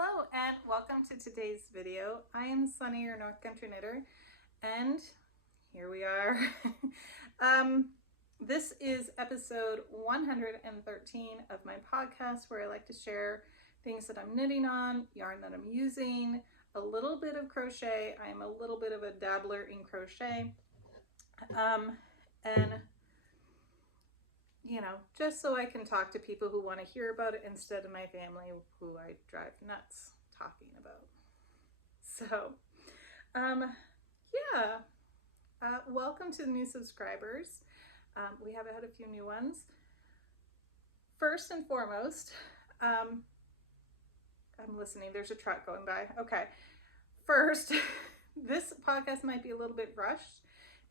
Hello and welcome to today's video. I am Sunny, your North Country Knitter, and here we are. This is episode 113 of my podcast, where I like to share things that I'm knitting on, yarn that I'm using, a little bit of crochet. I'm a little bit of a dabbler in crochet, and you know, just so I can talk to people who want to hear about it instead of my family who I drive nuts talking about. So, welcome to the new subscribers. We have had a few new ones. First and foremost, I'm listening. There's a truck going by. Okay. First, this podcast might be a little bit rushed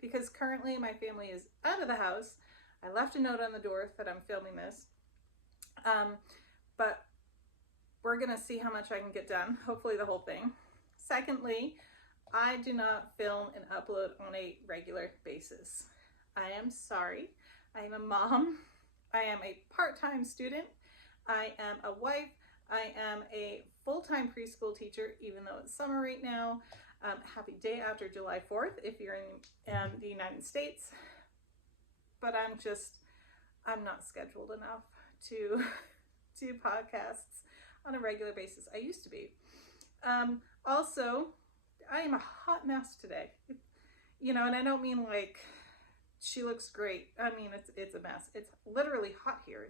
because currently my family is out of the house. I left a note on the door that I'm filming this, but we're going to see how much I can get done, hopefully the whole thing. Secondly, I do not film and upload on a regular basis. I am sorry. I am a mom. I am a part-time student. I am a wife. I am a full-time preschool teacher, even though it's summer right now. Happy day after July 4th if you're in the United States. But I'm not scheduled enough to do podcasts on a regular basis. I used to be. Also, I am a hot mess today. You know, and I don't mean like she looks great. I mean, it's a mess. It's literally hot here.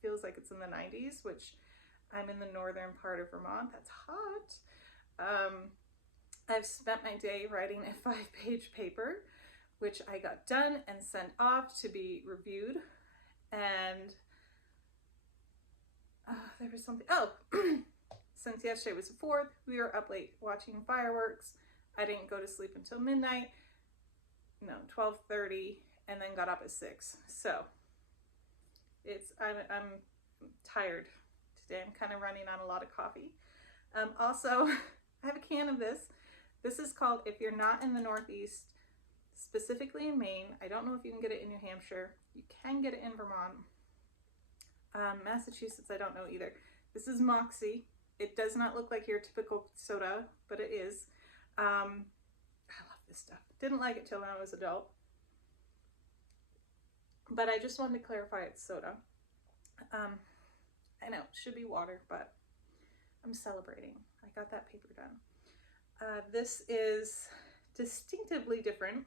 Feels like it's in the 90s, which I'm in the northern part of Vermont. That's hot. I've spent my day writing a 5-page paper, which I got done and sent off to be reviewed. And there was something, since yesterday was the 4th, we were up late watching fireworks. I didn't go to sleep until midnight, 12:30, and then got up at 6. So I'm tired today. I'm kind of running on a lot of coffee. Also, I have a can of this. This is called If You're Not in the Northeast, specifically in Maine. I don't know if you can get it in New Hampshire. You can get it in Vermont. Massachusetts, I don't know either. This is Moxie. It does not look like your typical soda, but it is. I love this stuff. Didn't like it till I was an adult. But I just wanted to clarify it's soda. I know, it should be water, but I'm celebrating. I got that paper done. This is distinctively different.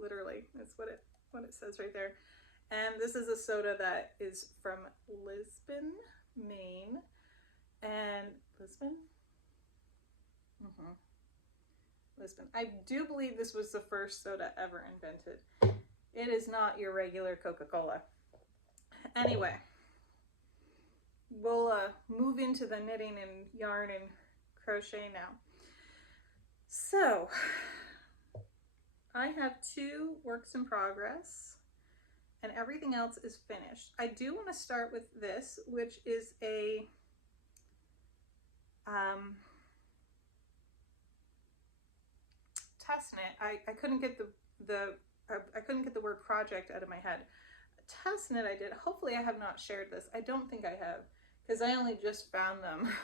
Literally, that's what it says right there. And this is a soda that is from Lisbon, Maine. And Lisbon? Lisbon. I do believe this was the first soda ever invented. It is not your regular Coca-Cola. Anyway, we'll move into the knitting and yarn and crochet now. So, I have 2 works in progress and everything else is finished. I do want to start with this, which is a test knit. I couldn't get I couldn't get the word project out of my head. A test knit I did. Hopefully I have not shared this. I don't think I have, because I only just found them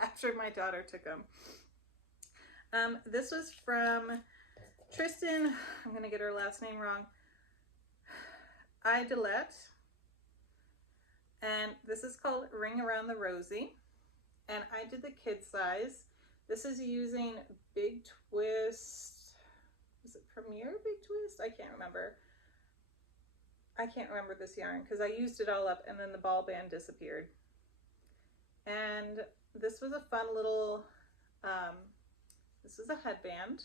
after my daughter took them. This was from Tristan, I'm going to get her last name wrong, Idolette, and this is called Ring Around the Rosie, and I did the kid size. This is using Big Twist, was it Premier Big Twist? I can't remember. I can't remember this yarn because I used it all up and then the ball band disappeared. And this was a fun little, this is a headband.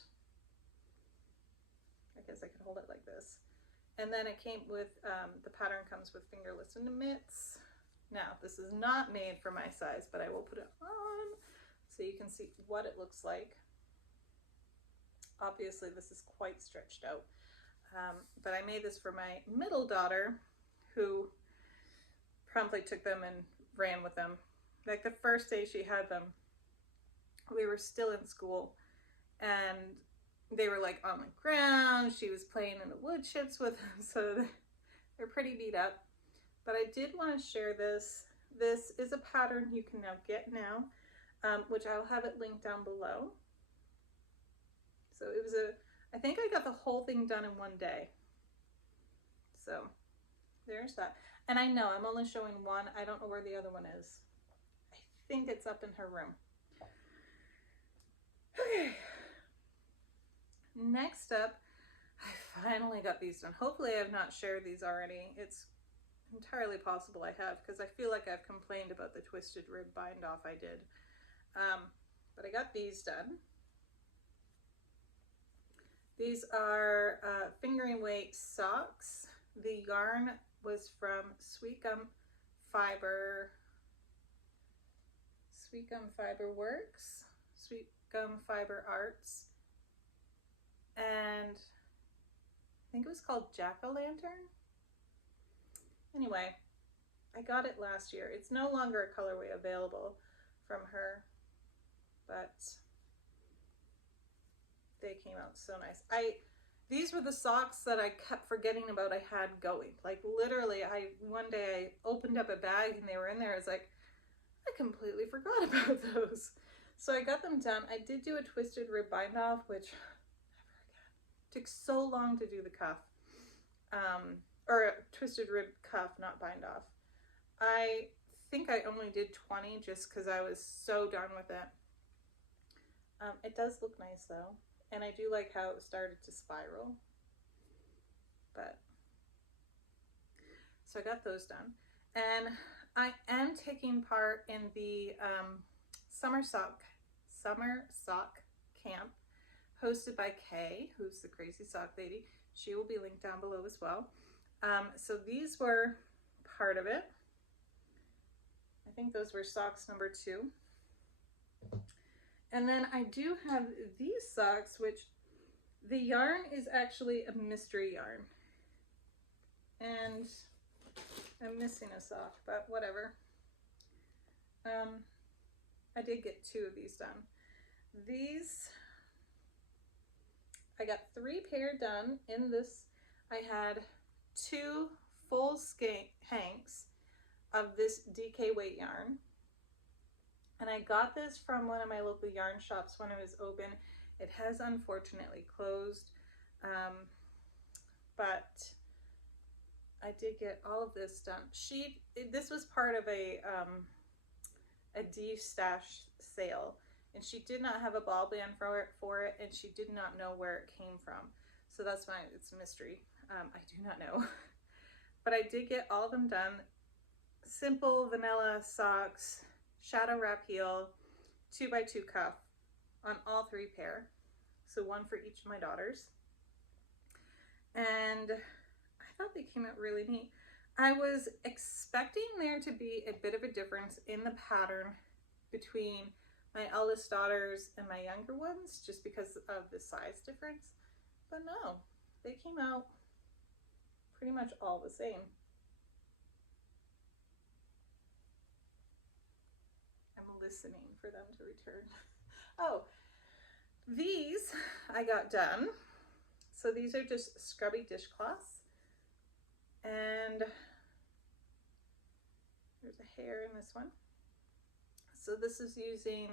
I guess I could hold it like this. And then it came with, the pattern comes with fingerless and mitts. Now, this is not made for my size, but I will put it on so you can see what it looks like. Obviously, this is quite stretched out. But I made this for my middle daughter, who promptly took them and ran with them. Like the first day she had them, we were still in school, and they were like on the ground. She was playing in the wood chips with them, so they're pretty beat up. But I did want to share this. This is a pattern you can now get now. which I'll have it linked down below. So it was I think I got the whole thing done in one day. So there's that. And I know I'm only showing one. I don't know where the other one is. I think it's up in her room. Okay. Next up, I finally got these done. Hopefully I have not shared these already. It's entirely possible I have, because I feel like I've complained about the twisted rib bind off I did. But I got these done. These are fingering weight socks. The yarn was from Sweet Gum Fiber Works, Sweet Gum Fiber Arts, and I think it was called Jack-o'-lantern. Anyway, I got it last year. It's no longer a colorway available from her, but they came out so nice. These were the socks that I kept forgetting about I had going. Like literally, one day I opened up a bag and they were in there. I was like, I completely forgot about those. So I got them done. I did do a twisted rib bind off, which never again. Took so long to do the cuff. Or a twisted rib cuff, not bind off. I think I only did 20 just because I was so done with it. It does look nice though. And I do like how it started to spiral. But, so I got those done. And I am taking part in the summer sock camp hosted by Kay, who's the crazy sock lady. She will be linked down below as well. So these were part of it. I think those were socks number 2. And then I do have these socks, which the yarn is actually a mystery yarn. And I'm missing a sock, but whatever. I did get 2 of these done. These, I got 3 pair done in this. I had 2 full hanks of this DK weight yarn. And I got this from one of my local yarn shops when it was open. It has unfortunately closed, but I did get all of this done. This was part of a de-stash sale, and she did not have a ball band for it, and she did not know where it came from. So that's why it's a mystery. I do not know. But I did get all of them done. Simple vanilla socks, shadow wrap heel, 2x2 cuff on all 3 pair. So 1 for each of my daughters. And I thought they came out really neat. I was expecting there to be a bit of a difference in the pattern between my eldest daughters and my younger ones, just because of the size difference. But no, they came out pretty much all the same. Listening for them to return. Oh, these I got done. So these are just scrubby dishcloths, and there's a hair in this one. So this is using,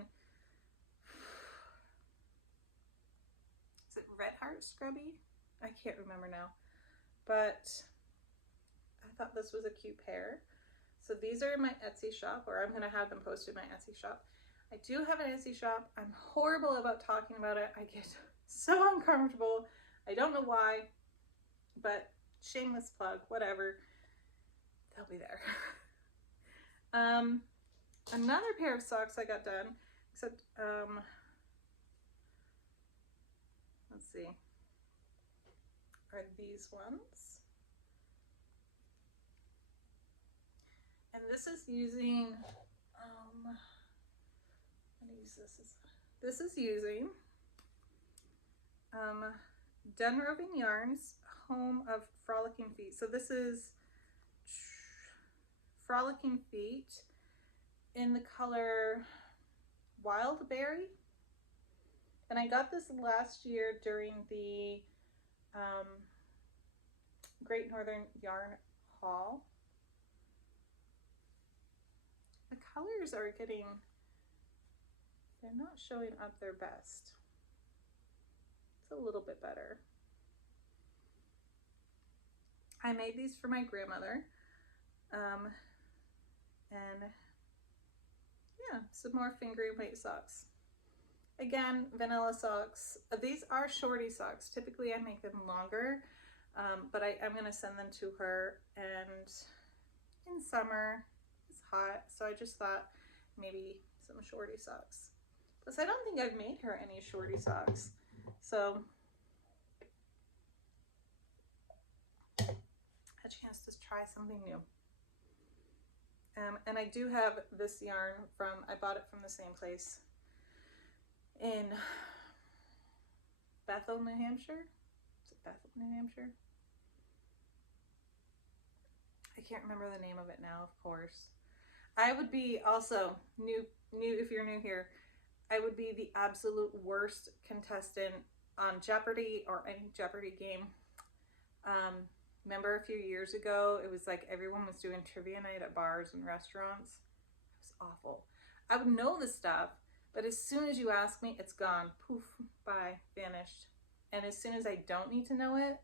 is it Red Heart Scrubby? I can't remember now, but I thought this was a cute pair. So these are in my Etsy shop, or I'm going to have them posted in my Etsy shop. I do have an Etsy shop. I'm horrible about talking about it. I get so uncomfortable. I don't know why, but shameless plug, whatever. They'll be there. Another pair of socks I got done, except, let's see, are these ones. And this is using, this is using Done Roving Yarns, Home of Frolicking Feet. So this is Frolicking Feet in the color Wild Berry. And I got this last year during the Great Northern Yarn Haul. The colors are getting they're not showing up their best. It's a little bit better. I made these for my grandmother. And yeah, some more fingering weight socks. Again, vanilla socks. These are shorty socks. Typically I make them longer, but I'm gonna send them to her, and in summer it's hot, so I just thought maybe some shorty socks. Plus I don't think I've made her any shorty socks, so a chance to try something new. And I do have this yarn I bought it from the same place in Bethel, New Hampshire. Is it Bethel, New Hampshire? I can't remember the name of it now, of course. I would be also new if you're new here, I would be the absolute worst contestant on Jeopardy or any Jeopardy game. Remember a few years ago, it was like everyone was doing trivia night at bars and restaurants. It was awful. I would know the stuff, but as soon as you ask me, it's gone. Poof, bye, vanished. And as soon as I don't need to know it,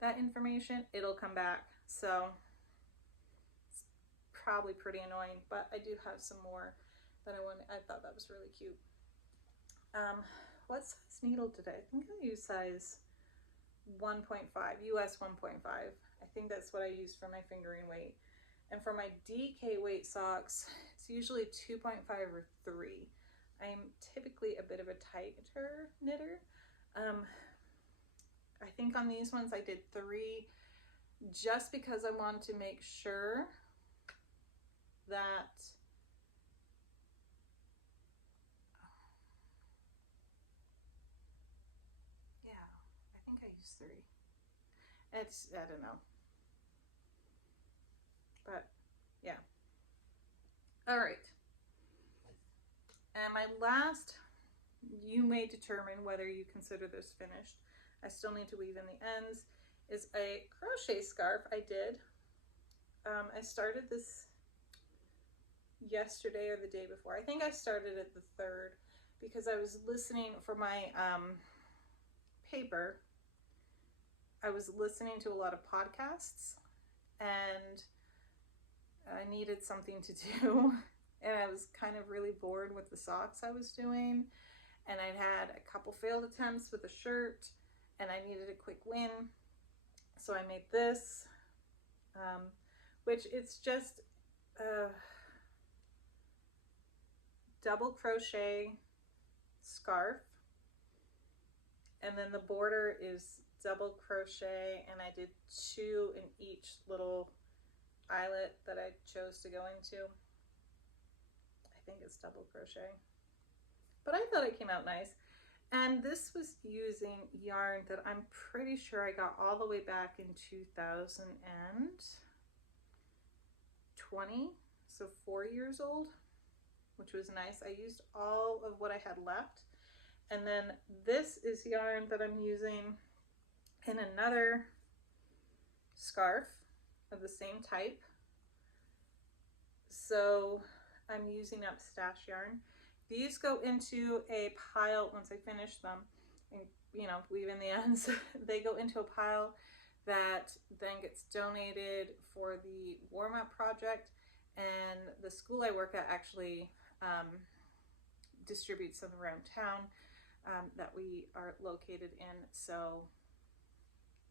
that information, it'll come back. So it's probably pretty annoying, but I do have some more that I thought that was really cute. What size needle did I think I used size 1.5, US 1.5. I think that's what I use for my fingering weight. And for my DK weight socks, it's usually 2.5 or 3. I'm typically a bit of a tighter knitter. I think on these ones I did 3 just because I wanted to make sure that I think I used 3. I don't know. But yeah. All right. And my last, you may determine whether you consider this finished. I still need to weave in the ends, is a crochet scarf I did. I started this yesterday or the day before. I think I started it the 3rd because I was listening for my paper. I was listening to a lot of podcasts and I needed something to do, and I was kind of really bored with the socks I was doing, and I'd had a couple failed attempts with a shirt and I needed a quick win, so I made this, which it's just a double crochet scarf, and then the border is double crochet, and I did 2 in each little eyelet that I chose to go into. I think it's double crochet, but I thought it came out nice. And this was using yarn that I'm pretty sure I got all the way back in 2020, so 4 years old, which was nice. I used all of what I had left. And then this is yarn that I'm using in another scarf of the same type. So I'm using up stash yarn. These go into a pile once I finish them, and weave in the ends. They go into a pile that then gets donated for the warm-up project, and the school I work at actually distributes them around town that we are located in, so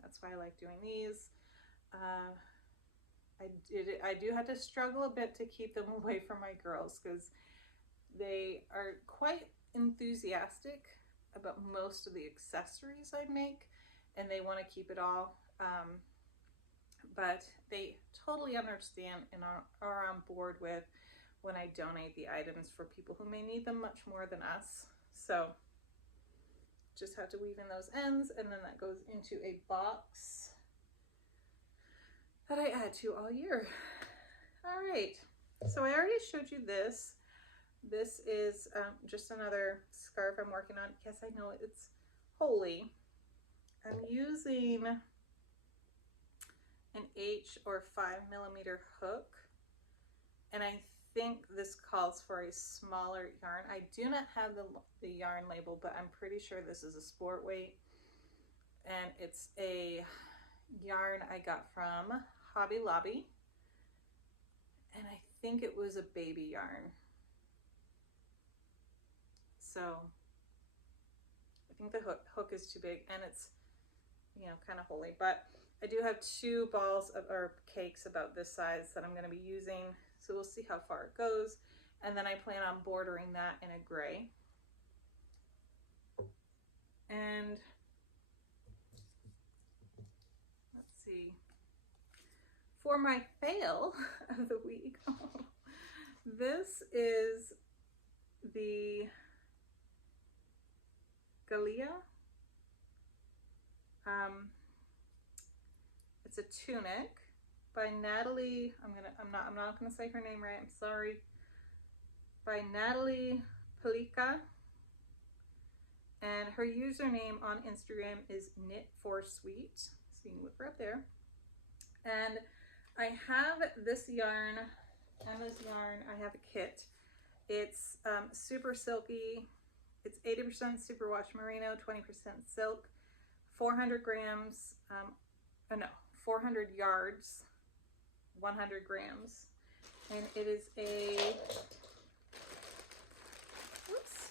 that's why I like doing these. I do have to struggle a bit to keep them away from my girls because they are quite enthusiastic about most of the accessories I make, and they want to keep it all, but they totally understand and are on board with when I donate the items for people who may need them much more than us. So just have to weave in those ends, and then that goes into a box that I add to all year. All right, so I already showed you this. This is just another scarf I'm working on. Yes, I know it's holy. I'm using an H or 5mm hook, and I think this calls for a smaller yarn. I do not have the yarn label, but I'm pretty sure this is a sport weight. And it's a yarn I got from Hobby Lobby. And I think it was a baby yarn. So I think the hook is too big, and it's, you know, kind of holy. But I do have 2 balls of, or cakes about this size that I'm going to be using. So we'll see how far it goes. And then I plan on bordering that in a gray. And let's see. For my fail of the week, this is the Galia. It's a tunic by Natalie. I'm not gonna say her name right. I'm sorry. By Natalie Palika, and her username on Instagram is Knit4Sweet. So you can look her up there. And I have this yarn, Emma's yarn. I have a kit. It's super silky. It's 80% superwash merino, 20% silk, 400 grams, 400 yards, 100 grams. And it is a, whoops.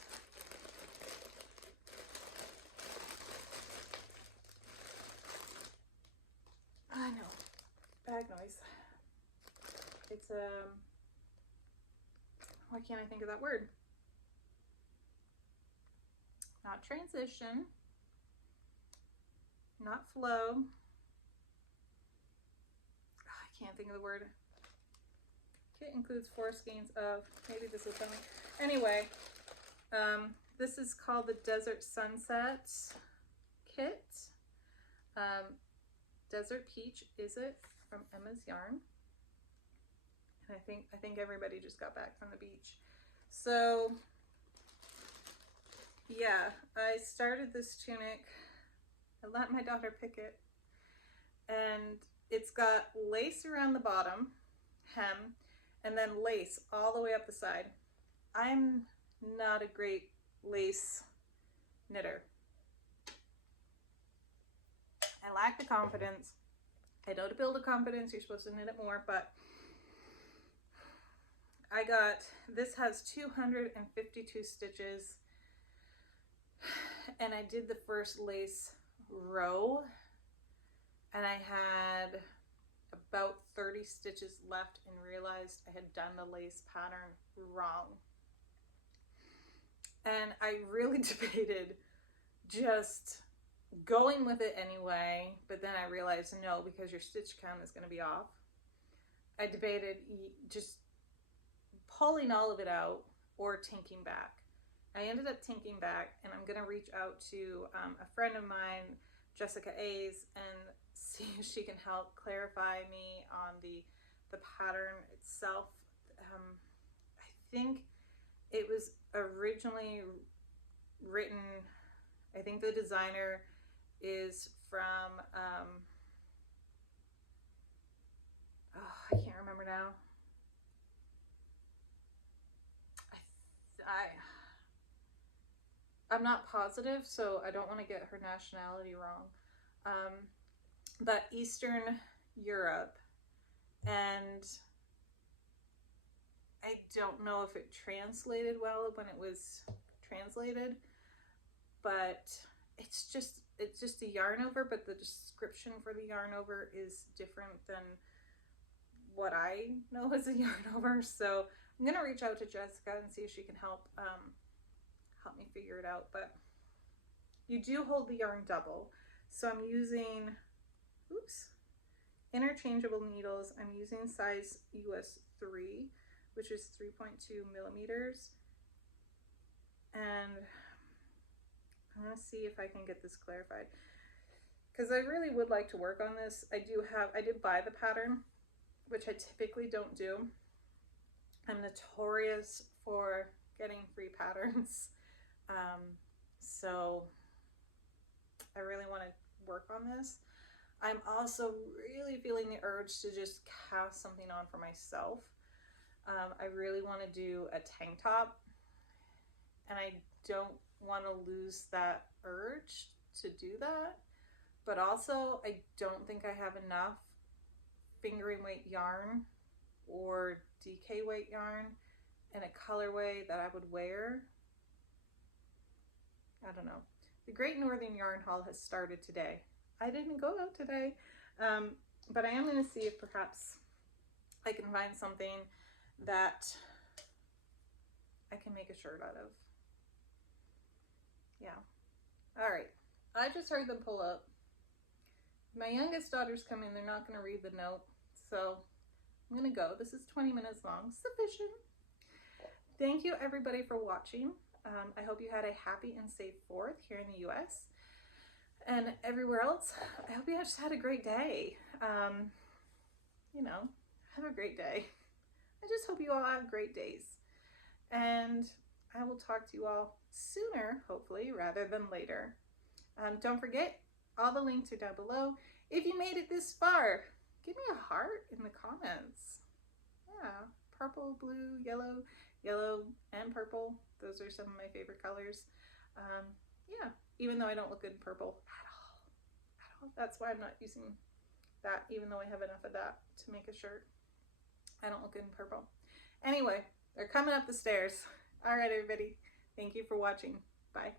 I know, bag noise. It's why can't I think of that word? Not transition, not flow. I can't think of the word. Kit includes 4 skeins of, maybe this is something. Anyway, this is called the Desert Sunset Kit. Desert Peach is it, from Emma's Yarn. And I think everybody just got back from the beach. So yeah, I started this tunic. I let my daughter pick it, and it's got lace around the bottom hem, and then lace all the way up the side. I'm not a great lace knitter. I lack the confidence. I know to build a confidence, you're supposed to knit it more, but this has 252 stitches, and I did the first lace row, and I had about 30 stitches left and realized I had done the lace pattern wrong. And I really debated just going with it anyway, but then I realized no, because your stitch count is going to be off. I debated just pulling all of it out or tinking back. I ended up tinking back, and I'm going to reach out to a friend of mine, Jessica A's, and see if she can help clarify me on the pattern itself. I think it was originally written, I think the designer is from, I can't remember now. I'm not positive, so I don't want to get her nationality wrong. But Eastern Europe, and I don't know if it translated well when it was translated, but it's just a yarn over, but the description for the yarn over is different than what I know as a yarn over. So I'm gonna reach out to Jessica and see if she can help me figure it out. But you do hold the yarn double, so I'm using interchangeable needles. I'm using size US 3, which is 3.2 millimeters, and I'm gonna see if I can get this clarified, because I really would like to work on this. I did buy the pattern, which I typically don't do. I'm notorious for getting free patterns. So I really want to work on this. I'm also really feeling the urge to just cast something on for myself. I really want to do a tank top, and I don't want to lose that urge to do that, but also I don't think I have enough fingering weight yarn or DK weight yarn in a colorway that I would wear. I don't know. The Great Northern Yarn Haul has started today. I didn't go out today, but I am going to see if perhaps I can find something that I can make a shirt out of. Yeah. All right. I just heard them pull up. My youngest daughter's coming. They're not going to read the note, so I'm going to go. This is 20 minutes long. Sufficient. Thank you, everybody, for watching. I hope you had a happy and safe 4th here in the US and everywhere else. I hope you just had a great day. You know, have a great day. I just hope you all have great days. And I will talk to you all sooner, hopefully, rather than later. Don't forget, all the links are down below. If you made it this far, give me a heart in the comments. Yeah, purple, blue, yellow, yellow and purple. Those are some of my favorite colors. Yeah, even though I don't look good in purple at all. That's why I'm not using that, even though I have enough of that to make a shirt. I don't look good in purple. Anyway, they're coming up the stairs. All right, everybody. Thank you for watching. Bye.